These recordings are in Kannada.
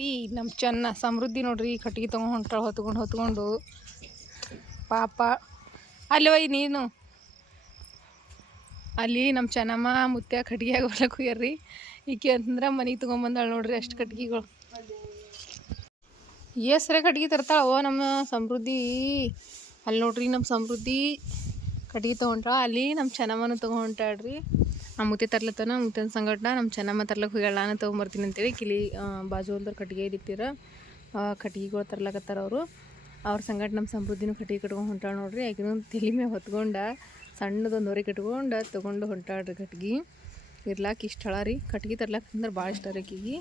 ಈ ನಮ್ಮ ಚೆನ್ನ ಸಮೃದ್ಧಿ ನೋಡ್ರಿ ಕಟ್ಟಿಗೆ ತೊಗೊಂಡು ಹೊಂಟಾಳ ಹೊತ್ಕೊಂಡು ಪಾಪ ಅಲ್ಲಿ ಒಯ್ ನೀನು ಅಲ್ಲಿ ನಮ್ಮ ಚೆನ್ನಮ್ಮ ಮುತ್ಯ ಕಟ್ಟಿಗೆಯಾಗ ಹೊಲಕ್ಕೆ ಹೋಗ್ಯಾರ್ರಿ ಈಕೆ ಅಂತಂದ್ರೆ ಮನೆಗೆ ತೊಗೊಂಬಂದಾಳ ನೋಡ್ರಿ ಅಷ್ಟು ಕಟ್ಗೆಗಳು ಎಸ್ರೆ ಕಟ್ಗೆ ತರ್ತಾಳ ನಮ್ಮ ಸಮೃದ್ಧಿ ಅಲ್ಲಿ ನೋಡ್ರಿ ನಮ್ಮ ಸಮೃದ್ಧಿ ಕಟ್ಗೆ ತೊಗೊಂಡ್ರ ಅಲ್ಲಿ ನಮ್ಮ ಚೆನ್ನಮ್ಮನ ತೊಗೊಂಡ್ರಿ ಆ ಮುತ್ತೆ ತರ್ಲತ್ತನ ಮುತ್ತಿನ ಸಂಗಟ ನಮ್ಮ ಚೆನ್ನಮ್ಮ ತರ್ಲಕ್ಕೆ ಹೋಗ್ಯಾಳ ನಾನು ತೊಗೊಂಬರ್ತೀನಿ ಅಂತೇಳಿ ಕಿಲಿ ಬಾಜು ಒಂದ್ರ ಕಟ್ಗೆ ಇಟ್ಟಿರ ಕಟ್ಗೆಗಳು ತರ್ಲಕತ್ತಾರ ಅವ್ರ ಸಂಗಟ ನಮ್ಮ ಸಮೃದ್ಧಿನೂ ಕಟ್ಗೆ ಕಟ್ಕೊಂಡು ಹೊಂಟಾಳ ನೋಡ್ರಿ ಆಕಿನೂ ತಲೆ ಮೇಲೆ ಹೊತ್ಕೊಂಡ ಸಣ್ಣದೊಂದು ಹೊರೆ ಕಟ್ಕೊಂಡು ತೊಗೊಂಡು ಹೊಂಟಾಳ್ರಿ ಕಟ್ಗೆ ಇರ್ಲಾಕ ಇಷ್ಟ ಹಳ ರೀ ಕಟ್ಗೆ ತರ್ಲಕ್ಕೆ ಅಂದ್ರೆ ಭಾಳ ಇಷ್ಟ ರೀ ಆಕಿಗೆ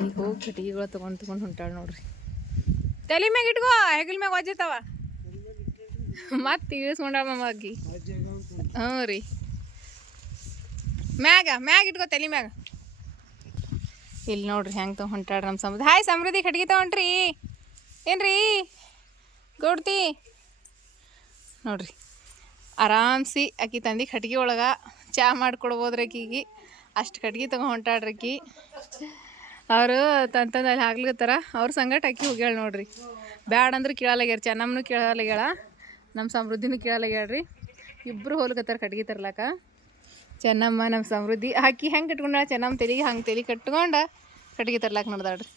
ಈಗ ಹೋಗಿ ಕಟ್ಗೆಗಳು ತೊಗೊಂಡು ಹೊಂಟಾಳ ನೋಡ್ರಿ ತಲೆ ಮ್ಯಾಗ ಇಟ್ಕೋ ಹೆಗಲ್ ಮ್ಯಾಗ ಒಜ್ಜತಾವ ಮತ್ತೆ ಇಳಿಸ್ಕೊಂಡಾಳ ಮಮ್ಮಿ ಹ್ಞೂ ರೀ ಮ್ಯಾಗ ಇಟ್ಕೋ ತಲೆ ಮ್ಯಾಗ ಇಲ್ಲಿ ನೋಡ್ರಿ ಹೆಂಗೆ ತೊಗೊಂಡು ಹೊಂಟಾಡ್ರಿ ನಮ್ಮ ಸಮೃದ್ಧಿ ಹಾಯ್ ಸಮೃದ್ಧಿ ಕಟ್ಗೆ ತೊಗೊಂಡ್ರಿ ಏನ್ರಿ ಗೌಡ್ತಿ ನೋಡ್ರಿ ಆರಾಮ್ಸಿ ಆಕಿ ತಂದು ಕಟ್ಗೆ ಒಳಗೆ ಚಹಾ ಮಾಡಿಕೊಡ್ಬೋದ್ರಿ ಆಕಿಗೆ ಅಷ್ಟು ಕಟ್ಗೆ ತೊಗೊಂಡು ಹೊಂಟಾಡ್ರಿ ಆಕಿ ಅವರು ತಂತಂದು ಅಲ್ಲಿ ಹಾಕ್ಲಿತ್ತಾರ ಅವ್ರ ಸಂಗಟ ಆಕಿ ಹೋಗ್ಯಾಳ ನೋಡ್ರಿ ಬ್ಯಾಡ ಅಂದ್ರೆ ಕೇಳಲಾಗ್ಯಾರ ಚೆನ್ನಮ್ಮನೂ ಕೇಳಲಾಗ್ಯಾಳ ನಮ್ಮ ಸಮೃದ್ಧಿನೂ ಕೇಳಲಾಗ್ಯಾಳ್ರಿ ಇಬ್ಬರು ಹೋಗ್ಲಿಕತ್ತಾರ ಕಟ್ಗೆ ತರ್ಲಾಕ ಚೆನ್ನಮ್ಮ ನಮ್ಮ ಸಮೃದ್ಧಿ ಆಕಿ ಹೆಂಗೆ ಕಟ್ಕೊಂಡ ಚೆನ್ನಮ್ಮ ತೆಲಿಗೆ ಹಂಗೆ ತಲೆ ಕಟ್ಕೊಂಡು ಕಟ್ಗೆ ತರ್ಲಾಕ ನೋಡ್ದಾಳ್ರಿ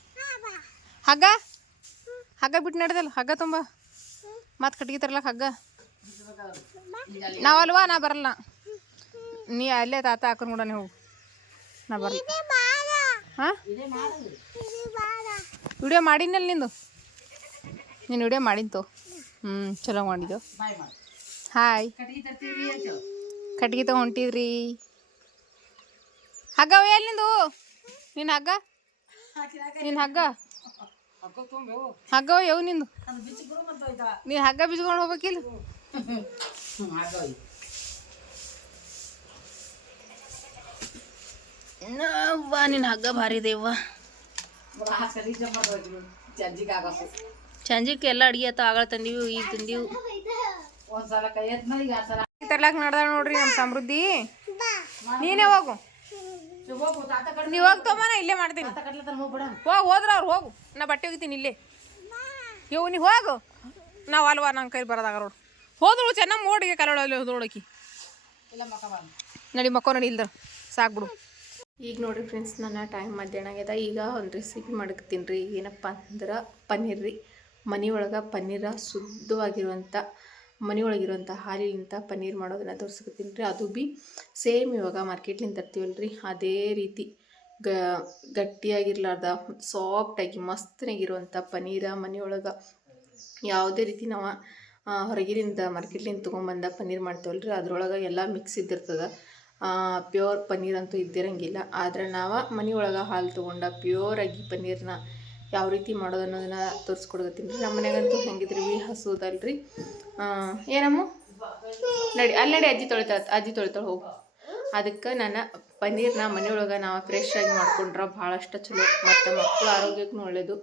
ಹಗ್ಗ ಬಿಟ್ಟು ನಡ್ದಲ್ಲ ಹಗ್ಗ ತುಂಬ ಮತ್ತು ಕಟ್ಗೆ ತರ್ಲಾಕ ಹಗ್ಗ ನಾವಲ್ವಾ ನಾ ಬರಲ್ಲ ನೀ ಅಲ್ಲೇ ತಾತ ಹಾಕೊಂಡು ಕೂಡ ನೀವು ನಾ ಬರಲ್ಲ ಹಾಂ ವಿಡಿಯೋ ಮಾಡಿನಲ್ಲ ನೀನು ವಿಡಿಯೋ ಮಾಡಿಂತು ಚಲೋ ಮಾಡಿದ್ದು ಹಾಯ್ ಕಟ್ಗೆ ತೊಗೊಂಡಿದ್ರಿ ಹಗ್ಗ ಎಲ್ಲಿ ನಿಂದು ನಿನ್ನ ಹಗ್ಗ ಹಗ್ಗ ಯಾವ ನಿಂದು ನೀನು ಹಗ್ಗ ಬಿಚ್ಕೊಂಡು ಹೋಗ್ಬೇಕಿಲ್ಲ ನಿನ್ನ ಹಗ್ಗ ಭಾರಿ ದೇವ್ವ ಸಂಜಿಗೆ ಎಲ್ಲ ಅಡುಗೆ ಆತ ಆಗಳ ತಂದೀವಿ ಈಗ ತಂದೀವಿ ತರ್ಲಾಕ ನಡ್ದಾಳ ನೋಡ್ರಿ ನಮ್ಮ ಸಮೃದ್ಧಿ ನೀನೇ ಹೋಗು ನೀವು ಹೋಗಿ ತೊಗೊಂಬ ಇಲ್ಲೇ ಮಾಡ್ತೀನಿ ಹೋದ್ರ ಅವ್ರು ಹೋಗು ನಾ ಬಟ್ಟೆ ಒಗಿತೀನಿ ಇಲ್ಲೇ ಇವು ನೀವು ಹೋಗು ನಾವು ಅಲ್ವಾ ನಂಗೆ ಕೈ ಬರೋದಾಗ ನೋಡು ಹೋದ್ರು ಚೆನ್ನಾಗಿ ಮೋಡಿಗೆ ಕಲೊಳಲ್ಲಿ ಹೋದೋಡಕಿ ನಡಿ ಮಕ್ಕೋ ನಡಿ ಇಲ್ದ ಸಾಕ್ಬಿಡು ಈಗ ನೋಡಿರಿ ಫ್ರೆಂಡ್ಸ್ ನನ್ನ ಟೈಮ್ ಮಧ್ಯಾಹ್ನ ಆಗ್ಯದ ಈಗ ಒಂದು ರೆಸಿಪಿ ಮಾಡಕತ್ತೀನಿ ರೀ ಏನಪ್ಪ ಅಂದ್ರೆ ಪನ್ನೀರ್ ರೀ ಮನೆಯೊಳಗೆ ಪನ್ನೀರ ಶುದ್ಧವಾಗಿರುವಂಥ ಮನೆಯೊಳಗಿರುವಂಥ ಹಾಲಿನಿಂದ ಪನ್ನೀರ್ ಮಾಡೋದನ್ನು ತೋರಿಸ್ಕೊತೀನಿ ರೀ ಅದು ಭೀ ಸೇಮ್ ಇವಾಗ ಮಾರ್ಕೆಟ್ಲಿಂದ ತರ್ತೀವಲ್ಲ ರೀ ಅದೇ ರೀತಿ ಗಟ್ಟಿಯಾಗಿರ್ಲಾರ್ದ ಸಾಫ್ಟಾಗಿ ಮಸ್ತನಾಗಿರುವಂಥ ಪನ್ನೀರ ಮನೆಯೊಳಗೆ ಯಾವುದೇ ರೀತಿ ನಾವು ಹೊರಗಿನಿಂದ ಮಾರ್ಕೆಟ್ಲಿಂದ ತೊಗೊಂಬಂದ ಪನ್ನೀರ್ ಮಾಡ್ತೇವಲ್ಲ ರೀ ಅದ್ರೊಳಗೆ ಎಲ್ಲ ಮಿಕ್ಸ್ ಇದ್ದಿರ್ತದೆ ಪ್ಯೂರ್ ಪನ್ನೀರ್ ಅಂತೂ ಇದ್ದಿರಂಗಿಲ್ಲ ಆದರೆ ನಾವು ಮನೆಯೊಳಗೆ ಹಾಲು ತೊಗೊಂಡ ಪ್ಯೂರಾಗಿ ಪನ್ನೀರ್ನ ಯಾವ ರೀತಿ ಮಾಡೋದು ಅನ್ನೋದನ್ನು ತೋರಿಸ್ಕೊಡ್ತೀನಿ ರೀ ನಮ್ಮ ಮನೆಗಂತೂ ಹೆಂಗಿದ್ರಿ ಹಸುದಲ್ರಿ ಏನಮ್ಮ ನಡಿ ಅಲ್ಲಿ ನಡಿ ಅಜ್ಜಿ ತೊಳಿತಾಳೆ ಹೋಗು ಅದಕ್ಕೆ ನಾನು ಪನ್ನೀರ್ನ ಮನೆಯೊಳಗೆ ನಾವು ಫ್ರೆಶ್ ಆಗಿ ಮಾಡ್ಕೊಂಡ್ರೆ ಭಾಳಷ್ಟು ಚಲೋ ಮತ್ತು ಮಕ್ಕಳು ಆರೋಗ್ಯಕ್ಕೂ ಒಳ್ಳೆಯದು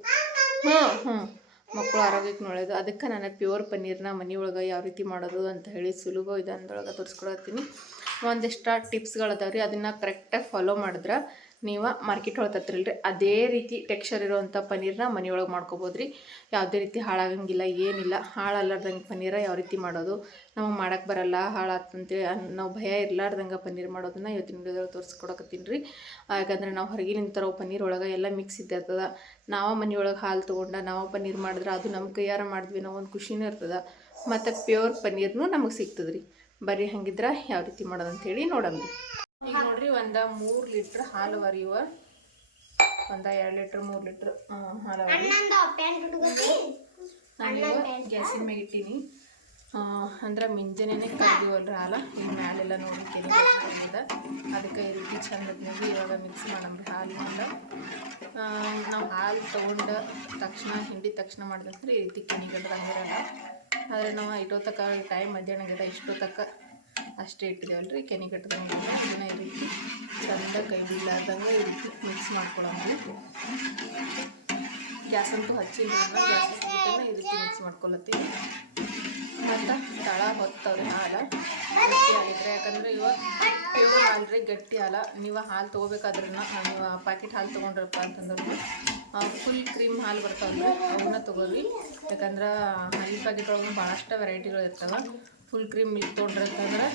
ಮಕ್ಕಳು ಆರೋಗ್ಯಕ್ಕೆ ಒಳ್ಳೆಯದು ಅದಕ್ಕೆ ನಾನು ಪ್ಯೂರ್ ಪನ್ನೀರ್ನ ಮನೆಯೊಳಗೆ ಯಾವ ರೀತಿ ಮಾಡೋದು ಅಂತ ಹೇಳಿ ಸುಲಭ ವಿಧಾನದೊಳಗೆ ತೋರಿಸ್ಕೊಡತ್ತೀನಿ ಒಂದಿಷ್ಟು ಟಿಪ್ಸ್ಗಳದಾವ ರೀ ಅದನ್ನು ಕರೆಕ್ಟಾಗಿ ಫಾಲೋ ಮಾಡಿದ್ರೆ ನೀವು ಮಾರ್ಕೆಟ್ ಒಳಗೆ ತತ್ತಿರಲ್ರಿ ಅದೇ ರೀತಿ ಟೆಕ್ಸ್ಚರ್ ಇರೋವಂಥ ಪನ್ನೀರ್ನ ಮನೆಯೊಳಗೆ ಮಾಡ್ಕೊಬೋದು ರೀ ಯಾವುದೇ ರೀತಿ ಹಾಳಾಗಂಗಿಲ್ಲ ಏನಿಲ್ಲ ಹಾಳಾರ್ಲಾರ್ದಂಗೆ ಪನ್ನೀರ ಯಾವ ರೀತಿ ಮಾಡೋದು ನಮಗೆ ಮಾಡೋಕ್ಕೆ ಬರಲ್ಲ ಹಾಳಾಗ್ತಂತೇಳಿ ನಾವು ಭಯ ಇರಲಾರ್ದಂಗೆ ಪನ್ನೀರ್ ಮಾಡೋದನ್ನು ಇವತ್ತಿನ ವಿಡಿಯೋದಲ್ಲಿ ತೋರಿಸ್ಕೊಡಕತ್ತೀನಿ ರೀ ಯಾಕಂದರೆ ನಾವು ಹೊರಗಿನಿಂದ ತರೋ ಪನ್ನೀರ್ ಒಳಗೆ ಎಲ್ಲ ಮಿಕ್ಸ್ ಇದ್ದಿರ್ತದೆ ನಾವು ಮನೆಯೊಳಗೆ ಹಾಲು ತೊಗೊಂಡು ನಾವು ಪನ್ನೀರ್ ಮಾಡಿದ್ರೆ ಅದು ನಮ್ಮ ಕೈಯಾರ ಮಾಡಿದ್ವಿ ನಾವು ಒಂದು ಖುಷಿನೂ ಇರ್ತದೆ ಮತ್ತು ಪ್ಯೂರ್ ಪನ್ನೀರ್ನೂ ನಮಗೆ ಸಿಗ್ತದೆ ರೀ ಬರೀ ಹಂಗಿದ್ರೆ ಯಾವ ರೀತಿ ಮಾಡೋದು ಅಂಥೇಳಿ ನೋಡೋಣ ಈಗ ನೋಡ್ರಿ ಒಂದು 3 ಲೀಟ್ರ್ ಹಾಲು ಅರಿಯುವ ಒಂದು 2 ಲೀಟ್ರ್ 3 ಲೀಟ್ರ್ ಹಾಲು ನಾನು ಗ್ಯಾಸಿನ ಮ್ಯಾಗ ಇಟ್ಟೀನಿ ಅಂದ್ರೆ ಮುಂಜಾನೆ ಕರ್ದೀವಲ್ರಿ ಹಾಲು ಈಗ ಮ್ಯಾಲೆಲ್ಲ ನೋಡಿ ಕೆನೆ ಬಂದಿದೆ ಅದಕ್ಕೆ ಈ ರೀತಿ ಚಂದದ್ನಾಗಿ ಇವಾಗ ಮಿಕ್ಸ್ ಮಾಡಮ್ರಿ ಹಾಲಿನಿಂದ ನಾವು ಹಾಲು ತೊಗೊಂಡು ತಕ್ಷಣ ಹಿಂಡಿ ತಕ್ಷಣ ಮಾಡಿದಂದ್ರೆ ಈ ರೀತಿ ಕೆನಿಗಡ್ದಂಗಿರಲ್ಲ ಆದರೆ ನಾವು ಇಟ್ಟೋತಕ್ಕ ಟೈಮ್ ಮಧ್ಯಾಹ್ನ ಆಗ್ಯದ ಇಷ್ಟೊತ್ತಕ್ಕ ಅಷ್ಟೇ ಇಟ್ಟಿದ್ದೇವಲ್ರಿ ಕೆನಿಗಟ್ಟದಂಗೆ ಇದನ್ನು ಈ ರೀತಿ ಚಂದ ಕೈ ಬೀಳಾರ್ದಂಗೆ ಈ ರೀತಿ ಮಿಕ್ಸ್ ಮಾಡ್ಕೊಳ್ಳೋಣ ಗ್ಯಾಸ್ ಅಂತೂ ಹಚ್ಚಿಲ್ಲ ಗ್ಯಾಸ್ ಹಚ್ಚಿಬಿಟ್ಟೆ ಈ ರೀತಿ ಮಿಕ್ಸ್ ಮಾಡ್ಕೊಳತ್ತೀವಿ ಮತ್ತು ತಳ ಹೊತ್ತವ್ರಿ ಹಾಲು ಗಟ್ಟಿ ಆಗಿದ್ರೆ ಯಾಕಂದರೆ ಇವತ್ತು ಪ್ಯೂರ್ ಹಾಲು ರೀ ಗಟ್ಟಿ ಹಾಲು ನೀವು ಹಾಲು ತೊಗೋಬೇಕಾದ್ರೂ ನೀವು ಪ್ಯಾಕೆಟ್ ಹಾಲು ತೊಗೊಂಡ್ರಪ್ಪ ಅಂತಂದ್ರೆ ಫುಲ್ ಕ್ರೀಮ್ ಹಾಲು ಬರ್ತಾವಲ್ಲ ಅವನ್ನ ತೊಗೊಳ್ರಿ. ಯಾಕಂದ್ರೆ ಹಾಲಿನ ಪ್ಯಾಕೆಟ್ ಒಳಗೆ ಭಾಳಷ್ಟು ವೆರೈಟಿಗಳು ಇರ್ತವೆ. ಫುಲ್ ಕ್ರೀಮ್ ಮಿಲ್ಕ್ ತೊಗೊಂಡ್ರೆ ಅಂತಂದ್ರೆ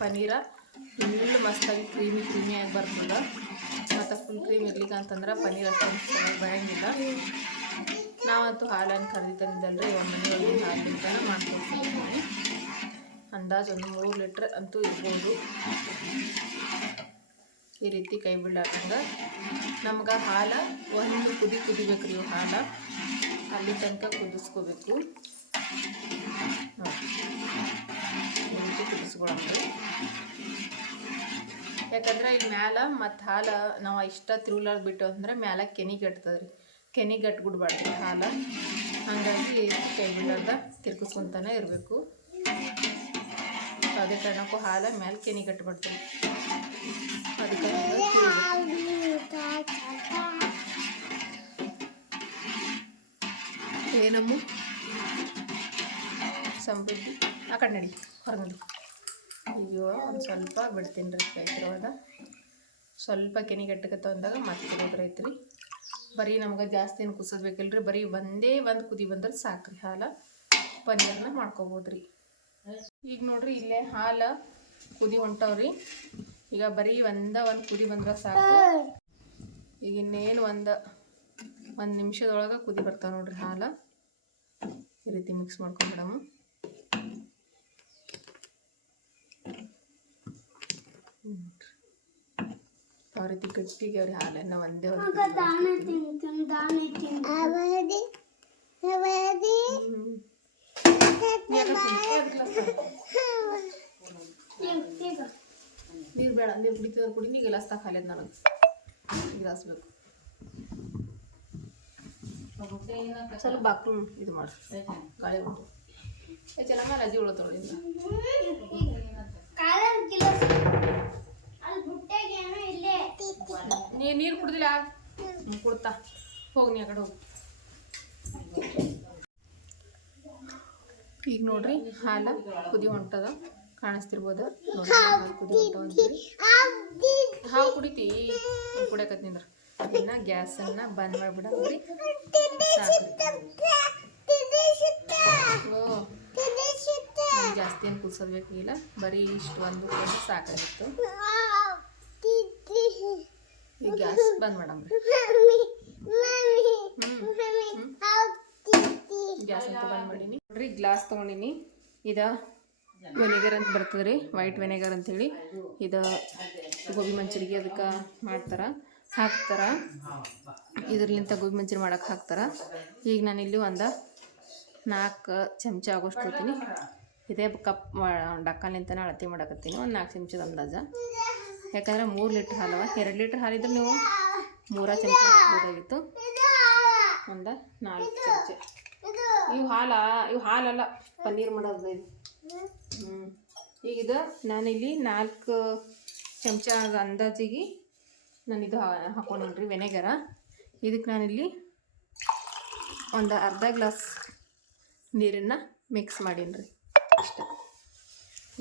ಪನ್ನೀರ ಫುಲ್ ಮಸ್ತಾಗಿ ಕ್ರೀಮಿಯಾಗಿ ಬರ್ತದೆ. ಮತ್ತು ಫುಲ್ ಕ್ರೀಮ್ ಇರ್ಲಿಕ್ಕೆ ಅಂತಂದ್ರೆ ಪನ್ನೀರ್ ಅಷ್ಟೊಂದು ಚೆನ್ನಾಗಿ ಬರೋಂಗಿಲ್ಲ. ನಾವಂತೂ ಹಾಲನ್ನು ಖರೀದಿದ್ದಲ್ರಿ ಒಂದು ಮನೆಯೊಳಗೆ ಹಾಲಿಂದನೇ ಮಾಡ್ಕೊಳ್ತೀನಿ. ಅಂದಾಜು ಒಂದು 3 ಲೀಟ್ರ್ ಅಂತೂ ಇರ್ಬೋದು. ಈ ರೀತಿ ಕೈ ಬಿಡಾಕಂದ್ರೆ ನಮ್ಗೆ ಹಾಲು ಒಂದು ಕುದಿಬೇಕು ರೀ. ಹಾಲು ಅಲ್ಲಿ ತನಕ ಕುದಿಸ್ಕೋಬೇಕು. ಈ ರೀತಿ ಕುದಿಸ್ಕೊಳಂಗ್ರಿ. ಯಾಕಂದ್ರೆ ಈಗ ಮ್ಯಾಲ ಮತ್ತು ಹಾಲು ನಾವು ಇಷ್ಟ ತಿರುಗ್ಲಾರ್ದು ಬಿಟ್ಟು ಅಂದ್ರೆ ಮ್ಯಾಲ ಕೆನಿ ಗಟ್ತದೆ ರೀ. ಕೆನಿ ಗಟ್ಬಿಡ್ಬಾರ್ದು ಹಾಲು. ಹಾಗಾಗಿ ಕೈ ಬಿಡಾರ್ದ ತಿರ್ಗಿಸ್ಕೊತಾನೆ ಇರಬೇಕು. ಅದೇ ಕಾರಣಕ್ಕೂ ಹಾಲು ಮ್ಯಾಲೆ ಕೆನಿ ಗಟ್ಬಿಡ್ತೀವಿ. ಅದಕ್ಕೆ ಏನಮ್ಮ ಸಂಪತ್ತಿ ಆ ಕಡೆ ನಡಿ ಹೊರಗಡೆ. ಈಗ ಒಂದು ಸ್ವಲ್ಪ ಬಿಡ್ತೀನಿ ರೀ ಕೈತ್ರವಾಗ. ಸ್ವಲ್ಪ ಕೆನಿ ಗಟ್ಟಕತ್ತ ಅಂದಾಗ ಮತ್ತೆ ಹೋದ್ರೈತ್ರಿ. ಬರೀ ನಮ್ಗೆ ಜಾಸ್ತಿ ಏನು ಕುಸೋದು ಬೇಕಿಲ್ರಿ. ಬರೀ ಒಂದೇ ಒಂದು ಕುದಿ ಬಂದ್ರೆ ಸಾಕ್ರಿ ಹಾಲು ಪನ್ನೀರ್ನ ಮಾಡ್ಕೊಬೋದ್ರಿ. ಈಗ ನೋಡ್ರಿ ಇಲ್ಲೇ ಹಾಲು ಕುದಿ ಹೊಂಟವ್ರಿ. ಈಗ ಬರೀ ಒಂದು ಕುದಿ ಬಂದ್ರೆ ಸಾಕು. ಈಗ ಇನ್ನೇನು ಒಂದು ನಿಮಿಷದೊಳಗೆ ಕುದಿ ಬರ್ತಾವೆ ನೋಡ್ರಿ ಹಾಲು. ಈ ರೀತಿ ಮಿಕ್ಸ್ ಮಾಡ್ಕೊಂಡ್ಬಿಡಮ್ಮ. ಯಾವ ರೀತಿ ಗಟ್ಟಿಗೆ ಅವ್ರಿ ಹಾಲನ್ನು ಒಂದೇ ನೀರು ಬೇಡ. ನೀರು ಕುಡಿತಿದ್ರೆ ಕುಡಿ. ನೀ ಗಿಲಾಸ್ ತಗ ಹಾಲಿದ್ ನನಗೆ ಗಿಲಾಸ್ ಬೇಕು. ಸ್ವಲ್ಪ ಬಾಕ್ಲು ಇದು ಮಾಡ್ರಿ ಗಾಳಿ ಉಂಟು ಚೆನ್ನಾಗಿ ರಜೆ ಉಳತೊಳಿಂದ. ನೀರು ಕುಡ್ದಿಲ್ಲ ಕುಡ್ತಾ ಹೋಗಿ ನೀ ಆ ಕಡೆ ಹೋಗಿ. ಈಗ ನೋಡ್ರಿ ಹಾಲು ಕುದಿ ಹೊಂಟದ ಕಾಣಿಸ್ತಿರ್ಬೋದು. ನೋಡ್ರಿ ಹಾಲು ಕುದಿ ಹೊಂಟವಂತೀವಿ. ಹಾಲು ಕುಡಿತಿ ಕುಡಿಯಕತ್ತಿಂದ್ರ ಇನ್ನು ಗ್ಯಾಸನ್ನು ಬಂದ್ ಮಾಡಿಬಿಡ್ರಿ. ಜಾಸ್ತಿ ಏನು ಕುದಿಸೋದು ಬೇಕಿಲ್ಲ. ಬರೀ ಇಷ್ಟು ಒಂದು ಕುಡಿದ್ರೆ ಸಾಕಾಗಿತ್ತು. ಈಗ ಗ್ಯಾಸ್ ಬಂದ್ ಮಾಡಮ್ರಿ. ಗ್ಯಾಸ್ ಅಂತ ಬಂದ್ ಮಾಡೀನಿ ನೋಡ್ರಿ. ಗ್ಲಾಸ್ ತೊಗೊಂಡಿನಿ. ಇದು ವೆನಿಗರ್ ಅಂತ ಬರ್ತದೆ ರೀ, ವೈಟ್ ವೆನಿಗರ್ ಅಂಥೇಳಿ. ಇದು ಗೋಬಿ ಮಂಚೂರಿಗೆ ಅದಕ್ಕೆ ಹಾಕ್ತಾರೆ. ಇದ್ರಲಿಂತ ಗೋಬಿ ಮಂಚೂರಿ ಮಾಡೋಕೆ ಹಾಕ್ತಾರೆ. ಈಗ ನಾನಿಲ್ಲಿ ಒಂದು 4 ಚಮಚ ಆಗೋಷ್ಟು ಇರ್ತೀನಿ. ಇದೇ ಕಪ್ ಡಕ್ಕಲಿಂತನೇ ಅಳತೆ ಮಾಡಕತ್ತೀನಿ. ಒಂದು 4 ಚಮಚದ ಅಂದಾಜ. ಯಾಕಂದ್ರೆ 3 ಲೀಟ್ರ್ ಹಾಲವ. 2 ಲೀಟ್ರ್ ಹಾಲಿದ್ರೆ ನೀವು 3 ಚಮಚ ಹಾಕ್ಬೋದಾಗಿತ್ತು. ಒಂದು 4 ಚಮಚ. ಇವು ಹಾಲಲ್ಲ ಪನ್ನೀರ್ ಮಾಡೋದು ಇದು. ಈಗ ಇದು ನಾನಿಲ್ಲಿ 4 ಚಮಚ ಅಂದಾಜಿಗೆ ನಾನಿದು ಹಾಕೊಂಡ್ರಿ ವೆನಿಗರ. ಇದಕ್ಕೆ ನಾನಿಲ್ಲಿ ಒಂದು ಅರ್ಧ ಗ್ಲಾಸ್ ನೀರನ್ನು ಮಿಕ್ಸ್ ಮಾಡೀನಿ ಅಷ್ಟೆ.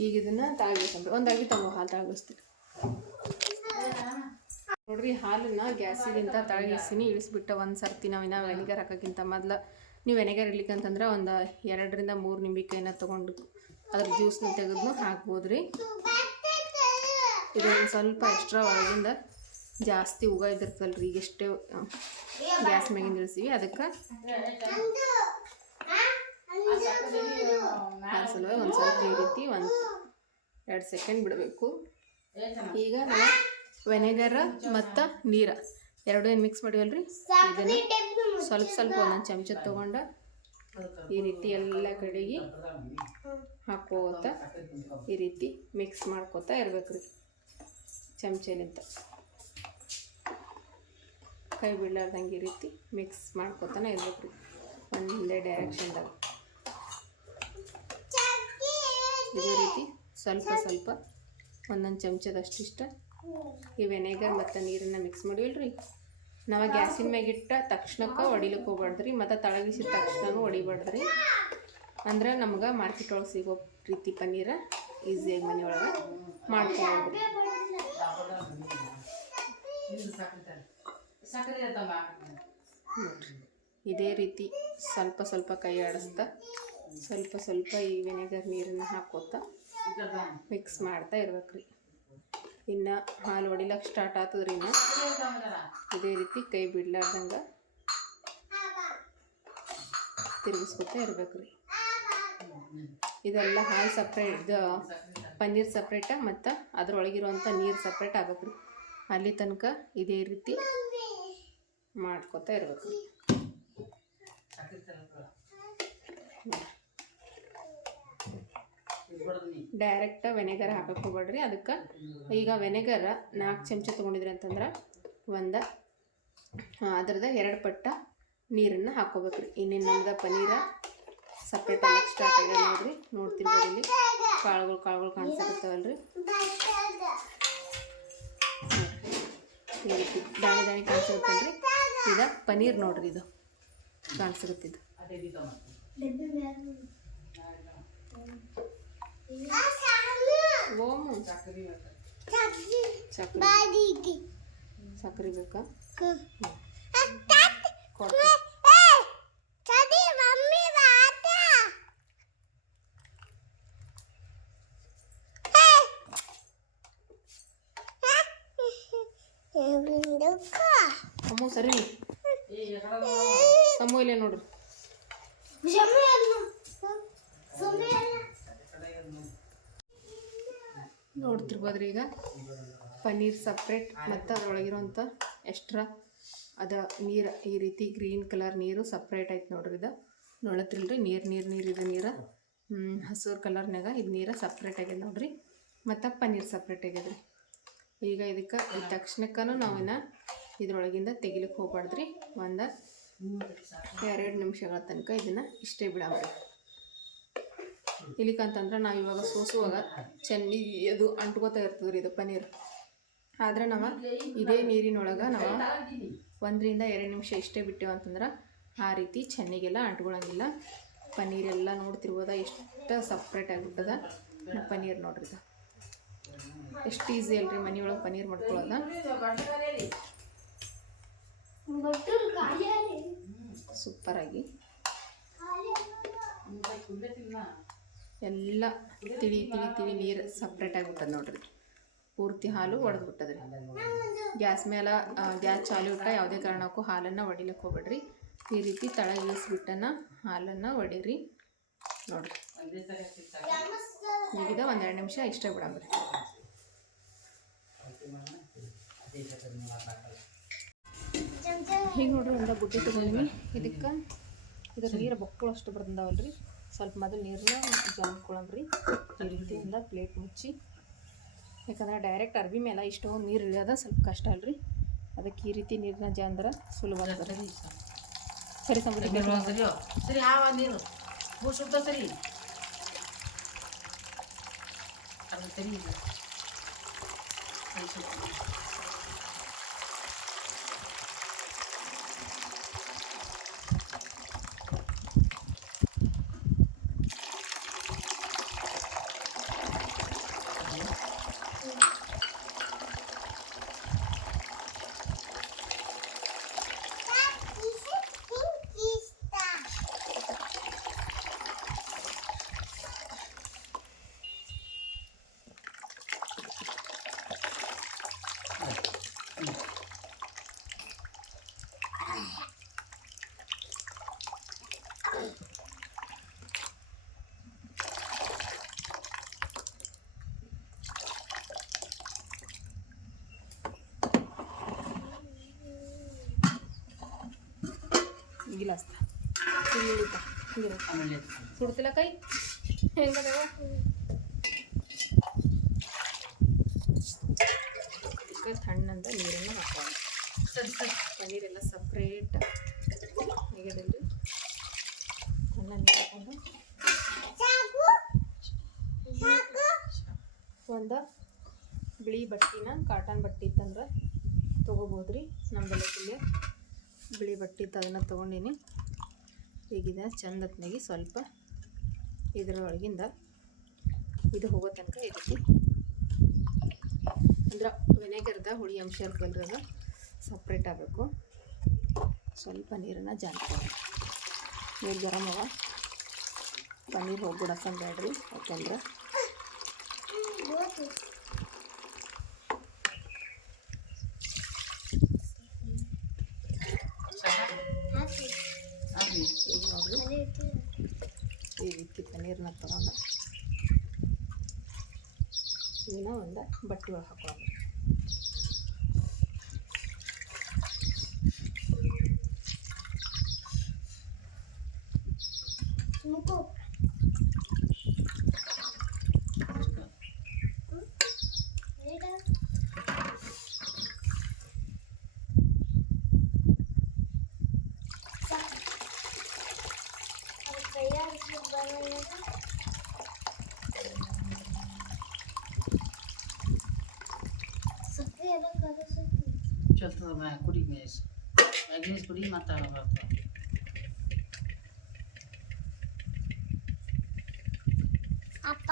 ಈಗ ಇದನ್ನು ತಾಳಿಸ್ಕೊಂಡ್ರಿ. ಒಂದು ಅರ್ಗಿ ತಗೋ ಹಾಲು ತಾಳಿಸ್ತೀನಿ ನೋಡ್ರಿ. ಹಾಲನ್ನು ಗ್ಯಾಸಿಗಿಂತ ತಾಳಿಸ್ತೀನಿ. ಇಳಿಸ್ಬಿಟ್ಟು ಒಂದು ಸರ್ತಿ ನಾವಿನ್ನ ವೆನಿಗರ್ ಹಾಕೋಕ್ಕಿಂತ ಮೊದಲು ನೀವು ವೆನಿಗರ್ ಇಡ್ಲಿಕ್ಕಂತಂದ್ರೆ ಒಂದು 2 ರಿಂದ 3 ನಿಂಬೆಕಾಯಿನ ತೊಗೊಂಡು ಅದ್ರ ಜ್ಯೂಸ್ನ ತೆಗೆದು ಹಾಕ್ಬೋದ್ರಿ. ಇದು ಒಂದು ಸ್ವಲ್ಪ ಎಕ್ಸ್ಟ್ರಾ ಒಳಗಿಂದ ಜಾಸ್ತಿ ಉಗ ಇದಿರ್ತಲ್ರಿ. ಈಗ ಎಷ್ಟೇ ಗ್ಯಾಸ್ ಮ್ಯಾಗಿಂದ ಇಳಿಸಿವಿ ಅದಕ್ಕೆ ಸಲುವಾಗಿ ಒಂದು ಸ್ವಲ್ಪ ಈ ರೀತಿ 1-2 ಸೆಕೆಂಡ್ ಬಿಡಬೇಕು. ಈಗ ನಾವು ವೆನಿಗರ್ ಮತ್ತು ನೀರು ಎರಡು ಏನು ಮಿಕ್ಸ್ ಮಾಡಿವಲ್ರಿ, ಇದನ್ನು ಸ್ವಲ್ಪ ಒಂದೊಂದು ಚಮಚ ತೊಗೊಂಡು ಈ ರೀತಿ ಎಲ್ಲ ಕಡೆಗೆ ಹಾಕೋತ ಈ ರೀತಿ ಮಿಕ್ಸ್ ಮಾಡ್ಕೋತಾ ಇರ್ಬೇಕ್ರಿ. ಚಮಚಲಿಂತ ಕೈ ಬಿಡಲಾರ್ದಂಗೆ ಈ ರೀತಿ ಮಿಕ್ಸ್ ಮಾಡ್ಕೋತಾನೆ ಇರ್ಬೇಕ್ರಿ ಒಂದೇ ಡೈರೆಕ್ಷನ್ದಾಗ. ಇದೇ ರೀತಿ ಸ್ವಲ್ಪ ಒಂದೊಂದು ಚಮಚದಷ್ಟಿಷ್ಟ ಈ ವೆನಿಗರ್ ಮತ್ತು ನೀರನ್ನು ಮಿಕ್ಸ್ ಮಾಡಿವಲ್ರಿ. ನಾವು ಗ್ಯಾಸಿನ ಮ್ಯಾಗಿಟ್ಟ ತಕ್ಷಣಕ್ಕೆ ಹೊಡಿಲಿಕ್ಕೆ ಹೋಗ್ಬಾರ್ದ್ರಿ, ಮತ್ತು ತಳಗಿಸಿದ ತಕ್ಷಣನೂ ಹೊಡಿಬಾರ್ದ್ರಿ. ಅಂದ್ರೆ ನಮ್ಗೆ ಮಾರ್ಕೆಟ್ ಒಳಗೆ ಸಿಗೋ ರೀತಿ ಪನ್ನೀರ ಈಸಿಯಾಗಿ ಮನೆಯೊಳಗೆ ಮಾಡ್ಕೊಬೋದು. ನೋಡಿರಿ ಇದೇ ರೀತಿ ಸ್ವಲ್ಪ ಸ್ವಲ್ಪ ಕೈ ಆಡಿಸ್ತಾ ಸ್ವಲ್ಪ ಸ್ವಲ್ಪ ಈ ವಿನೆಗರ್ ನೀರನ್ನು ಹಾಕೋತಾ ಮಿಕ್ಸ್ ಮಾಡ್ತಾ ಇರ್ಬೇಕ್ರಿ. ಇನ್ನು ಹಾಲು ಹೊಡಿಲಕ್ಕೆ ಸ್ಟಾರ್ಟ್ ಆಗ್ತದ್ರಿ. ಇನ್ನು ಇದೇ ರೀತಿ ಕೈ ಬಿಡ್ಲಾರ್ದಂಗೆ ತಿರುಗಿಸ್ಕೊತಾ ಇರ್ಬೇಕ್ರಿ. ಇದೆಲ್ಲ ಹಾಲು ಸಪ್ರೇಟ್, ಪನ್ನೀರ್ ಸಪ್ರೇಟ ಮತ್ತು ಅದರೊಳಗಿರುವಂಥ ನೀರು ಸಪ್ರೇಟ್ ಆಗ್ಬೇಕ್ರಿ. ಅಲ್ಲಿ ತನಕ ಇದೇ ರೀತಿ ಮಾಡ್ಕೊತಾ ಇರ್ಬೇಕ್ರಿ. ಡೈರೆಕ್ಟ್ ವೆನೆಗರ್ ಹಾಕಕ್ಕೆ ಹೋಗ್ಬೇಡ್ರಿ. ಅದಕ್ಕೆ ಈಗ ವೆನೆಗರ್ 4 ಚಮಚ ತೊಗೊಂಡಿದ್ರಿ ಅಂತಂದ್ರೆ ಅದ್ರದ್ದು 2 ಪಟ್ಟ ನೀರನ್ನು ಹಾಕ್ಕೋಬೇಕ್ರಿ. ಇನ್ನೇನು ನಮ್ದು ಪನ್ನೀರ ಸಪ್ರೇಟ್ ಆಗಕ್ಕೆ ಸ್ಟಾರ್ಟ್ ಆಗ್ಯದ ನೋಡ್ರಿ. ನೋಡ್ತಿರ್ಬೋದು ಇಲ್ಲಿ ಕಾಳುಗಳು ಕಾಣಿಸ್ತಾವಲ್ರಿ. ಈ ರೀತಿ ದಾಣಿ ಕಾಣಿಸುತ್ತಲ್ರಿ. ಈಗ ಪನ್ನೀರ್ ನೋಡ್ರಿ, ಇದು ಕಾಣಿಸಿರುತ್ತಿದ್ದು ಓಮು ಸಕ್ಕರೆ ಬೇಕಾ? ಅಮ್ಮ ಸರಿ ಸಮೂ ಇಲ್ಲ ನೋಡ್ರಿ. ನೋಡ್ತಿರ್ಬೋದ್ರಿ ಈಗ ಪನ್ನೀರ್ ಸಪ್ರೇಟ್ ಮತ್ತು ಅದರೊಳಗಿರೋಂಥ ಎಕ್ಸ್ಟ್ರಾ ನೀರು ಈ ರೀತಿ ಗ್ರೀನ್ ಕಲರ್ ನೀರು ಸಪ್ರೇಟ್ ಆಯ್ತು ನೋಡ್ರಿ. ಇದು ನೋಡತ್ತಿಲ್ರಿ ನೀರು ಹಸಿರು ಕಲರ್ನಾಗ ಇದು ನೀರು ಸಪ್ರೇಟ್ ಆಗ್ಯದ ನೋಡ್ರಿ. ಮತ್ತು ಪನ್ನೀರ್ ಸಪ್ರೇಟ್ ಆಗ್ಯದ್ರಿ. ಈಗ ಇದಕ್ಕೆ ಈ ತಕ್ಷಣಕ್ಕೂ ನಾವಿನ್ನು ಇದ್ರೊಳಗಿಂದ ತೆಗಿಲಿಕ್ಕೆ ಹೋಗ್ಬಾರ್ದ್ರಿ. 1-2 ನಿಮಿಷಗಳ ತನಕ ಇದನ್ನು ಇಷ್ಟೇ ಬಿಡಾಮ್ರಿ. ಇಲ್ಲಿಕಂತಂದ್ರೆ ನಾವು ಇವಾಗ ಸೋಸುವಾಗ ಚೆನ್ನಾಗಿ ಅದು ಅಂಟ್ಕೋತಾ ಇರ್ತದ್ರಿ ಇದು ಪನ್ನೀರ್. ಆದರೆ ನಾವು ಇದೇ ನೀರಿನೊಳಗೆ ನಾವು 1-2 ನಿಮಿಷ ಇಷ್ಟೇ ಬಿಟ್ಟೇವು ಅಂತಂದ್ರೆ ಆ ರೀತಿ ಚೆನ್ನಾಗೆಲ್ಲ ಅಂಟ್ಕೊಳಂಗಿಲ್ಲ. ಪನ್ನೀರೆಲ್ಲ ನೋಡ್ತಿರ್ಬೋದ ಎಷ್ಟು ಸಪ್ರೇಟ್ ಆಗಿಬಿಟ್ಟದ ಪನ್ನೀರ್ ನೋಡ್ರಿ. ಇದು ಎಷ್ಟು ಈಸಿ ಅಲ್ರಿ ಮನೆಯೊಳಗೆ ಪನ್ನೀರ್ ಮಾಡ್ಕೊಳ್ಳೋದ. ಸೂಪರಾಗಿ ಎಲ್ಲ ತಿಳಿ ನೀರು ಸಪ್ರೇಟ್ ಆಗಿಬಿಟ್ಟದ ನೋಡ್ರಿ. ಪೂರ್ತಿ ಹಾಲು ಒಡೆದ್ಬಿಟ್ಟದ್ರಿ. ಗ್ಯಾಸ್ ಮೇಲೆ ಗ್ಯಾಸ್ ಚಾಲು ಇಟ್ಟ ಯಾವುದೇ ಕಾರಣಕ್ಕೂ ಹಾಲನ್ನು ಒಡಿಲಿಕ್ಕೆ ಹೋಗ್ಬೇಡ್ರಿ. ಈ ರೀತಿ ತಳ ಇಳಿಸ್ಬಿಟ್ಟನ ಹಾಲನ್ನು ಒಡೀರಿ ನೋಡ್ರಿ. ಈಗಿದ 1-2 ನಿಮಿಷ ಇಷ್ಟೇ ಬಿಡಂಬ್ರಿ. ಹೀಗೆ ನೋಡ್ರಿ ಒಂದು ಬುಡ್ಡಿ ತೊಗೊಂಡ್ವಿ. ಇದಕ್ಕೆ ಇದ್ರ ನೀರು ಬೊಕ್ಕಳು ಅಷ್ಟು ಬರ್ದಂದಾವಲ್ರಿ. ಸ್ವಲ್ಪ ಮೊದಲು ನೀರನ್ನ ಜಾಮ್ಕೊಳಂಬ್ರಿ. ಈ ರೀತಿಯಿಂದ ಪ್ಲೇಟ್ ಮುಚ್ಚಿ, ಯಾಕಂದ್ರೆ ಡೈರೆಕ್ಟ್ ಅರ್ಬಿ ಮೇಲೆ ಇಷ್ಟೊಂದು ನೀರು ಇಳಿಯೋದ ಸ್ವಲ್ಪ ಕಷ್ಟ ಅಲ್ರಿ. ಅದಕ್ಕೆ ಈ ರೀತಿ ನೀರನ್ನ ಜಾಂದ್ರೆ ಸುಲಭ ಆಗ್ತದೆ. ಸರಿ ಸರಿ ನೀರು ಸರಿ ಗಿಲಾಸ್ ಸುಡ್ತಿಲ್ಲ ಕೈ ಹೆಂಗದವ. ತಣ್ಣಂತ ನೀರನ್ನು ಹಾಕೋಣ. ಪನ್ನೀರೆಲ್ಲ ಸಪ್ರೇಟ್ ಹೇಗಿದೆಲ್ರಿ. ತಣ್ಣ ನೀರು ಹಾಕೊಂಡು ಒಂದು ಬಿಳಿ ಬಟ್ಟಿನ ಕಾಟನ್ ಬಟ್ಟೆ ಇತ್ತಂದ್ರೆ ತೊಗೋಬೋದ್ರಿ. ನಮ್ಮದೆಲ್ಲ ಬಿಳಿ ಬಟ್ಟೆ ಇತ್ತು, ಅದನ್ನು ತೊಗೊಂಡಿನಿ. ಹೀಗಿದೆ ಚಂದತ್ನಾಗಿ ಸ್ವಲ್ಪ ಇದರೊಳಗಿಂದ ಇದು ಹೋಗೋ ತನಕ ಈ ರೀತಿ ಅಂದ್ರೆ ವಿನೆಗರ್ದ ಹುಳಿ ಅಂಶ ಇರ್ತಲ್ರಿ ಅದು ಸಪ್ರೇಟ್ ಆಗಬೇಕು. ಸ್ವಲ್ಪ ನೀರನ್ನು ಜಾನ್ಕೊಳ್ಳಿ. ನೀರು ಗರಂ ಅವ, ಪನ್ನೀರ್ ಹೋಗ್ಬಿಡಸನ್ ಬೇಡ್ರಿ, ಯಾಕೆಂದ್ರೆ ಈಗ ನೋಡ್ರಿ ಈ ರೀತಿ ಪನ್ನೀರನ್ನ ತಗೊಂಡು ಇದನ್ನ ಒಂದು ಬಟ್ಟೆ ಒಳಗೆ ಹಾಕೊಳ್ಳೋಣ. ಚಲ್ತದ ಕುಡಿ ಮ್ಯಾಸ್ ಕುಡಿ ಮಾತಾಡಬಾರ್ದು.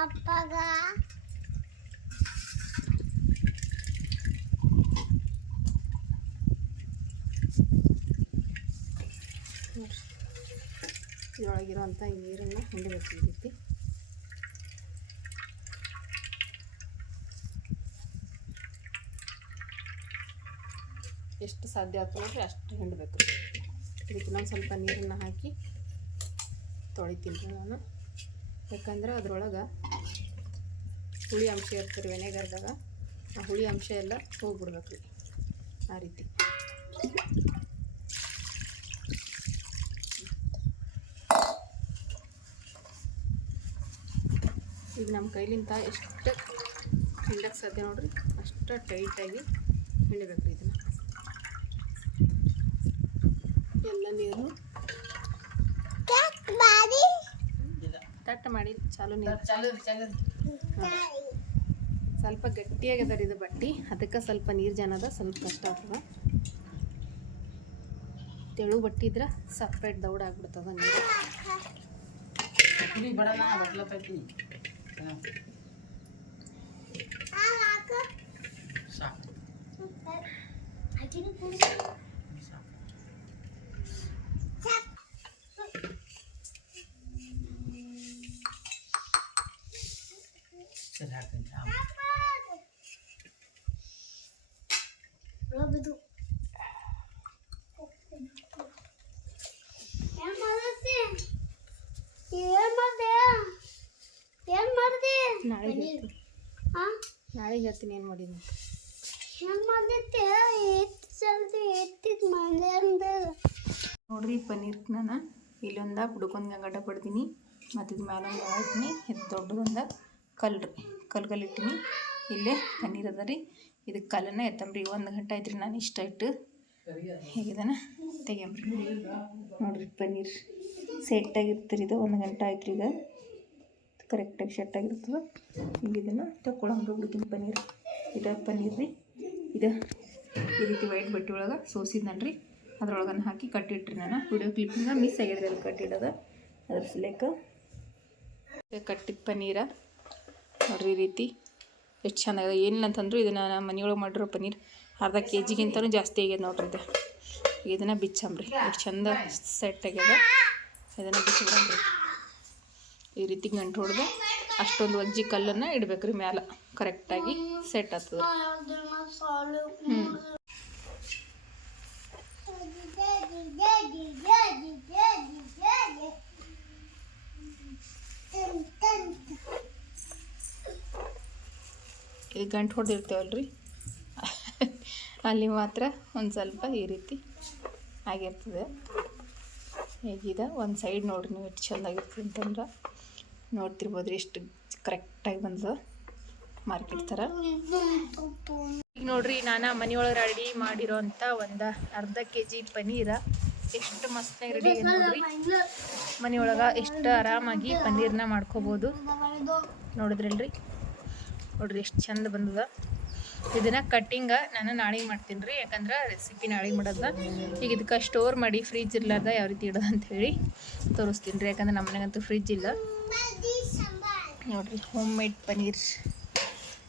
ಅಪ್ಪಗ ಇದರೊಳಗಿರೋಂಥ ಈ ನೀರನ್ನು ಹಿಂಡಬೇಕು. ಈ ರೀತಿ ಎಷ್ಟು ಸಾಧ್ಯ ಆಗ್ತದೆ ನೋಡ್ರಿ ಅಷ್ಟು ಹಿಂಡಬೇಕು. ಇದಕ್ಕೆ ಇನ್ನೊಂದು ಸ್ವಲ್ಪ ನೀರನ್ನು ಹಾಕಿ ತೊಳಿತೀನಿ ರೀ ನಾನು, ಯಾಕಂದ್ರೆ ಅದ್ರೊಳಗೆ ಹುಳಿ ಅಂಶ ಇರ್ತೀರಿ ವೆನೆಗರ್ದಾಗ, ಆ ಹುಳಿ ಅಂಶ ಎಲ್ಲ ಹೋಗ್ಬಿಡ್ಬೇಕು ರೀ ಆ ರೀತಿ. ಈಗ ನಮ್ಮ ಕೈಲಿಂದ ಎಷ್ಟು ಹಿಂಡಕ್ಕೆ ಸಾಧ್ಯ ನೋಡ್ರಿ ಅಷ್ಟು ಟೈಟಾಗಿ ಹಿಂಡಬೇಕು ರೀ. ಇದನ್ನು ಎಲ್ಲ ನೀರು ತಟ್ಟ ಮಾಡಿ ಚಾಲು ನೀರು ಸ್ವಲ್ಪ ಗಟ್ಟಿಯಾಗದ ರೀ ಇದು ಬಟ್ಟೆ, ಅದಕ್ಕೆ ಸ್ವಲ್ಪ ನೀರು ಜನದ ಸ್ವಲ್ಪ ಕಷ್ಟ ಆಗ್ತದೆ. ತೆಳು ಬಟ್ಟೆ ಇದ್ರೆ ಸಪ್ರೇಟ್ ದೌಡ್ ಆಗ್ಬಿಡ್ತದ ನೀರು. ಸರಿ ಹಾಕ್ತೀನಿ. ನಾಳೆ ಹೇಳ್ತೀನಿ ಏನು ಮಾಡಿದ್ದೀನಿ ನೋಡ್ರಿ. ಪನ್ನೀರ್ಗೆ ನಾನು ಇಲ್ಲೊಂದು ಬುಡ್ಕೊಂದು ಗಡ್ಡ ಪಡ್ತೀನಿ, ಮತ್ತು ಇದು ಮ್ಯಾಲೊಂದು ಇಟ್ಟಿನಿ. ಇದು ದೊಡ್ಡದೊಂದು ಕಲ್ಲು ರೀ, ಕಲ್ಲಿಟ್ಟಿನಿ. ಇಲ್ಲೇ ಪನ್ನೀರ್ ಅದ ರೀ. ಇದಕ್ಕೆ ಕಲ್ಲನ್ನು ಎತ್ತಂಬ್ರಿ. 1 ಗಂಟೆ ಆಯ್ತು ರೀ ನಾನು ಇಷ್ಟ ಇಟ್ಟು ಹೇಗಿದಾನ ತೆಗಿಯಂಬ್ರಿ. ನೋಡ್ರಿ ಪನ್ನೀರ್ ಸೆಟ್ಟಾಗಿರ್ತೀರಿ. ಇದು 1 ಗಂಟೆ ಆಯ್ತು ರೀ. ಇದು ಕರೆಕ್ಟಾಗಿ ಸೆಟ್ಟಾಗಿರ್ತದೆ. ಈಗ ಇದನ್ನು ತಗೊಳಂಬ್ರಿ ಹುಡುಗಿನ ಪನ್ನೀರ್. ಇದು ಪನ್ನೀರ್ ರೀ. ಇದು ಈ ರೀತಿ ವೈಟ್ ಬಟ್ಟೆ ಒಳಗೆ ಸೋಸಿದ್ನಲ್ರಿ, ಅದ್ರೊಳಗನ್ನು ಹಾಕಿ ಕಟ್ಟಿಟ್ರಿ. ನಾನು ವಿಡಿಯೋ ಕ್ಲಿಪ್ಪಿಂಗ ಮಿಸ್ ಆಗಿದ್ರೆ ಅಲ್ಲಿ ಕಟ್ಟಿಡೋದು, ಅದ್ರ ಸಲೇಕ ಕಟ್ಟಿದ ಪನ್ನೀರ ನೋಡ್ರಿ. ಈ ರೀತಿ ಎಷ್ಟು ಚೆನ್ನಾಗಿದೆ. ಏನಿಲ್ಲ ಅಂತಂದ್ರು ಇದನ್ನು ನಮ್ಮ ಮನೆಯೊಳಗೆ ಮಾಡಿರೋ ಪನ್ನೀರ್ ಅರ್ಧ kg ಜಾಸ್ತಿ ಆಗ್ಯದ ನೋಡ್ರಿ. ಇದು ಇದನ್ನು ಬಿಚ್ಚಂಬ್ರಿ. ಎಷ್ಟು ಚಂದ ಸೆಟ್ ಆಗ್ಯದ. ಇದನ್ನು ಬಿಚ್ಚಿಬಿಡಂಬ್ರಿ. ಈ ರೀತಿ ಗಂಟು ಹೊಡೆದು ಅಷ್ಟೊಂದು ವಜ್ಜಿ ಕಲ್ಲನ್ನು ಇಡ್ಬೇಕು ರೀ ಮ್ಯಾಲೆ, ಕರೆಕ್ಟಾಗಿ ಸೆಟ್ ಆಗ್ತದೆ. ಇದು ಗಂಟು ಹೊಡೆದಿರ್ತೇವಲ್ರಿ ಅಲ್ಲಿ ಮಾತ್ರ ಒಂದು ಸ್ವಲ್ಪ ಈ ರೀತಿ ಆಗಿರ್ತದೆ. ಹೇಗಿದೆ ಒಂದು ಸೈಡ್ ನೋಡ್ರಿ ನೀವು ಎಷ್ಟು ಚೆಂದಾಗಿರ್ತದೆ ಅಂತಂದ್ರೆ ನೋಡ್ತಿರ್ಬೋದು ರೀ. ಎಷ್ಟು ಕರೆಕ್ಟಾಗಿ ಬಂದದ ಮಾರ್ಕೆಟ್ ಥರ. ಈಗ ನೋಡ್ರಿ ನಾನು ಮನೆಯೊಳಗೆ ರೆಡಿ ಮಾಡಿರೋ ಅಂಥ ಒಂದು ಅರ್ಧ kg ಪನ್ನೀರ ಎಷ್ಟು ಮಸ್ತಾಗಿ ರೆಡಿ ಆಗಿದೆ ನೋಡ್ರಿ. ಮನೆಯೊಳಗೆ ಎಷ್ಟು ಆರಾಮಾಗಿ ಪನ್ನೀರ್ನ ಮಾಡ್ಕೋಬೋದು. ನೋಡಿದ್ರಲ್ರಿ, ನೋಡ್ರಿ ಎಷ್ಟು ಚಂದ ಬಂದದ. ಇದನ್ನು ಕಟ್ಟಿಂಗ ನಾನು ನಾಳೆಗೆ ಮಾಡ್ತೀನಿ ರೀ, ಯಾಕಂದ್ರೆ ರೆಸಿಪಿ ನಾಳೆಗೆ ಮಾಡೋದ. ಈಗ ಇದಕ್ಕೆ ಸ್ಟೋರ್ ಮಾಡಿ ಫ್ರಿಜ್ ಇರ್ಲಾರ್ದ ಯಾವ ರೀತಿ ಇಡೋದು ಅಂಥೇಳಿ ತೋರಿಸ್ತೀನಿ ರೀ, ಯಾಕಂದ್ರೆ ನಮ್ಮ ಮನೆಗಂತೂ ಫ್ರಿಜ್ ಇಲ್ಲ. ನೋಡ್ರಿ ಹೋಮ್ ಮೇಡ್ ಪನ್ನೀರ್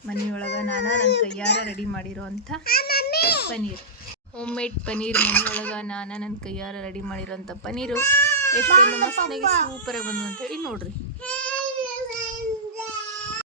ಮನೆಯೊಳಗೆ ನಾನು ನನ್ನ ಕೈಯಾರ ರೆಡಿ ಮಾಡಿರೋ ಅಂಥ ಪನ್ನೀರ್. ಹೋಮ್ ಮೇಡ್ ಪನ್ನೀರ್ ಮನೆಯೊಳಗೆ ನಾನು ನನ್ನ ಕೈಯಾರ ರೆಡಿ ಮಾಡಿರೋಂಥ ಪನ್ನೀರು ಎಷ್ಟೊಂದು ಮಸ್ತಾಗಿ ಸೂಪರಾಗಿ ಬಂದು ಅಂತೇಳಿ ನೋಡ್ರಿ.